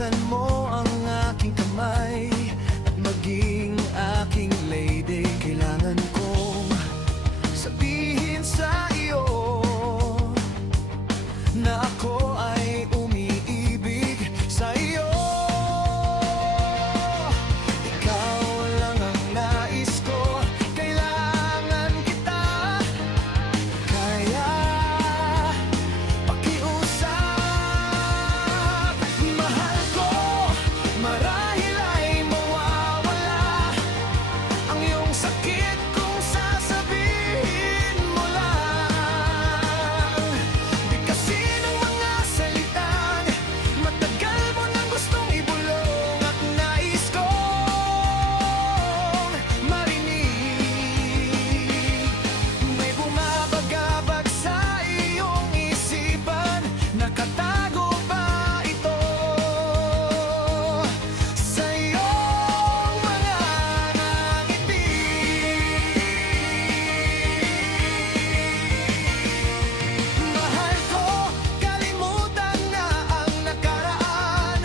hawakan mo ang aking kamay at maging aking lady. Kailangan kong sabihin sa iyo na ako ay umiibig sa iyo. Ikaw lang ang nais ko, kailangan kita. Kaya pakiusap, mahal ko. Marahil ay mawawala ang iyong sakit kung sasabihin mo lang. Di kasi ng mga salitang matagal mo nang gustong ibulong at nais kong marinig. May bumabagabag sa iyong isipan, nakatago ba ito sa iyong mga ngiti? Mahal ko, kalimutan na ang nakaraan.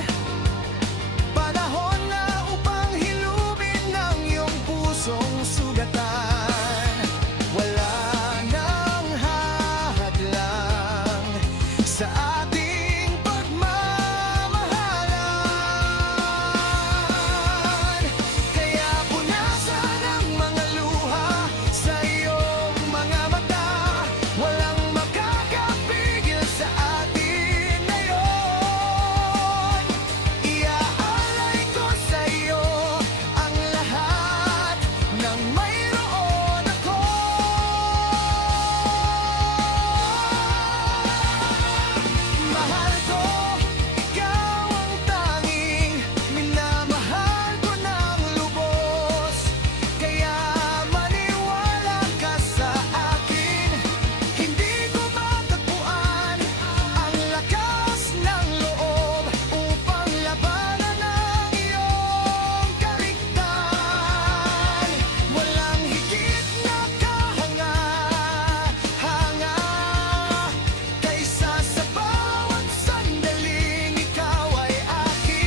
Panahon na upang hilubin ang iyong pusong sugatan. Wala nang hahadlang sa ating pagmamahalan. Kaya punasan ang mga luha sa iyong mga mata. Walang makakapigil sa atin ngayon. Iaalay ko sa iyo ang lahat ng mayroon ako. Mahal ko, ikaw ang tanging minamahal ko ng lubos. Kaya maniwala ka sa akin, hindi ko matagpuan ang lakas ng loob upang labanan ang iyong kaligtaan. Walang higit na kahanga-hanga kaysa sa bawat sandaling ikaw ay akin.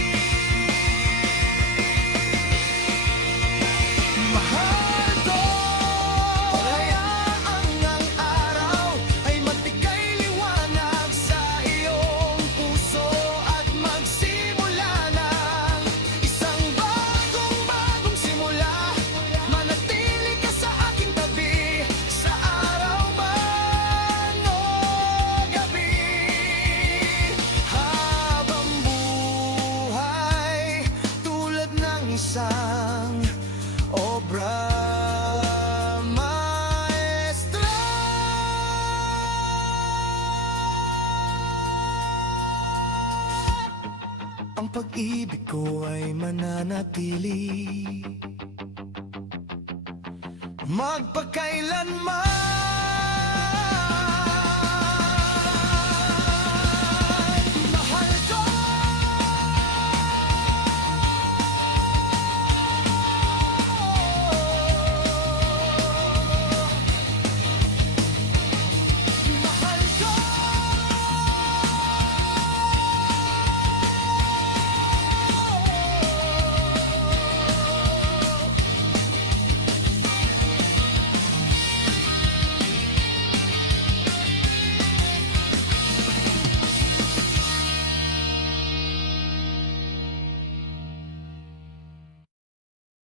Mahal ko, hayaang ang araw ay magbigay liwanag sa iyong puso at magsimula ng isang bagong simula. Manatili ka sa aking tabi sa araw man o gabi. Habang buhay tulad ng isang obra maestra. Ang pag-ibig ko ay mananatili magpakailanman.